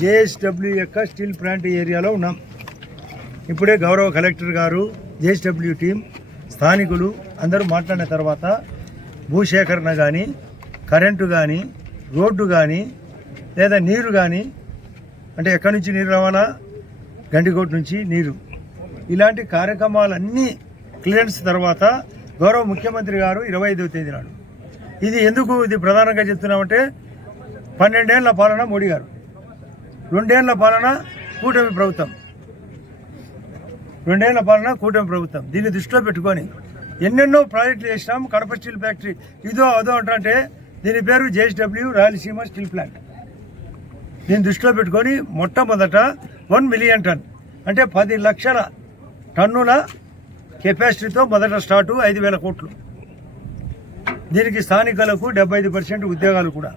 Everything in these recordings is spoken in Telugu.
జేఎస్డబ్ల్యూ యొక్క స్టీల్ ప్లాంట్ ఏరియాలో ఉన్నాం. ఇప్పుడే గౌరవ కలెక్టర్ గారు, జేఎస్డబ్ల్యూ టీం, స్థానికులు అందరూ మాట్లాడిన తర్వాత భూసేకరణ కానీ, కరెంటు కానీ, రోడ్డు కానీ, లేదా నీరు కానీ, అంటే ఎక్కడి నుంచి నీరు రావాలా, గండికోట నుంచి నీరు, ఇలాంటి కార్యక్రమాలన్నీ క్లియరెన్స్ తర్వాత గౌరవ ముఖ్యమంత్రి గారు 25వ తేదీ నాడు, ఇది ప్రధానంగా చెప్తున్నామంటే 12 ఏళ్ల పాలన మోడీ గారు, 2 ఏళ్ల పాలన కూటమి ప్రభుత్వం, 2 ఏళ్ల పాలన కూటమి ప్రభుత్వం. దీన్ని దృష్టిలో పెట్టుకొని ఎన్నెన్నో ప్రాజెక్టులు చేసినాం. కడప స్టీల్ ఫ్యాక్టరీ ఇదో అదో అంటే దీని పేరు జేఎస్డబ్ల్యూ రాయలసీమ స్టీల్ ప్లాంట్. దీన్ని దృష్టిలో పెట్టుకొని మొట్టమొదట 1 మిలియన్ టన్ అంటే 10 లక్షల టన్నుల కెపాసిటీతో మొదట స్టార్టు, 5,000 కోట్లు. దీనికి స్థానికులకు 75% ఉద్యోగాలు కూడా.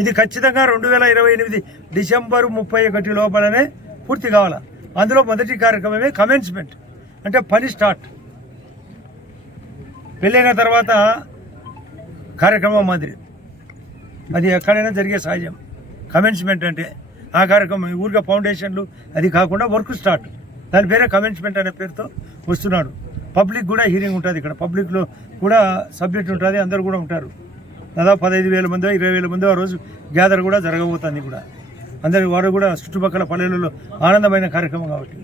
ఇది ఖచ్చితంగా 2028 డిసెంబర్ 31 లోపలనే పూర్తి కావాలి. అందులో మొదటి కార్యక్రమమే కమెన్స్మెంట్, అంటే పని స్టార్ట్. పెళ్ళైన తర్వాత కార్యక్రమం మాదిరి అది ఎక్కడైనా జరిగే సహజం. కమెన్స్మెంట్ అంటే ఆ కార్యక్రమం ఊరిగా ఫౌండేషన్లు అది కాకుండా వర్క్ స్టార్ట్, దాని పేరే కమెన్స్మెంట్ అనే పేరుతో వస్తున్నాడు. పబ్లిక్ కూడా హీరింగ్ ఉంటుంది, ఇక్కడ పబ్లిక్లో కూడా సబ్జెక్ట్ ఉంటుంది, అందరు కూడా ఉంటారు. దాదాపు 15,000 మందో 20,000 మందో ఆ రోజు గ్యాదర్ కూడా జరగబోతుంది. కూడా అందరి వారు కూడా చుట్టుపక్కల పల్లెలలో ఆనందమైన కార్యక్రమం కాబట్టి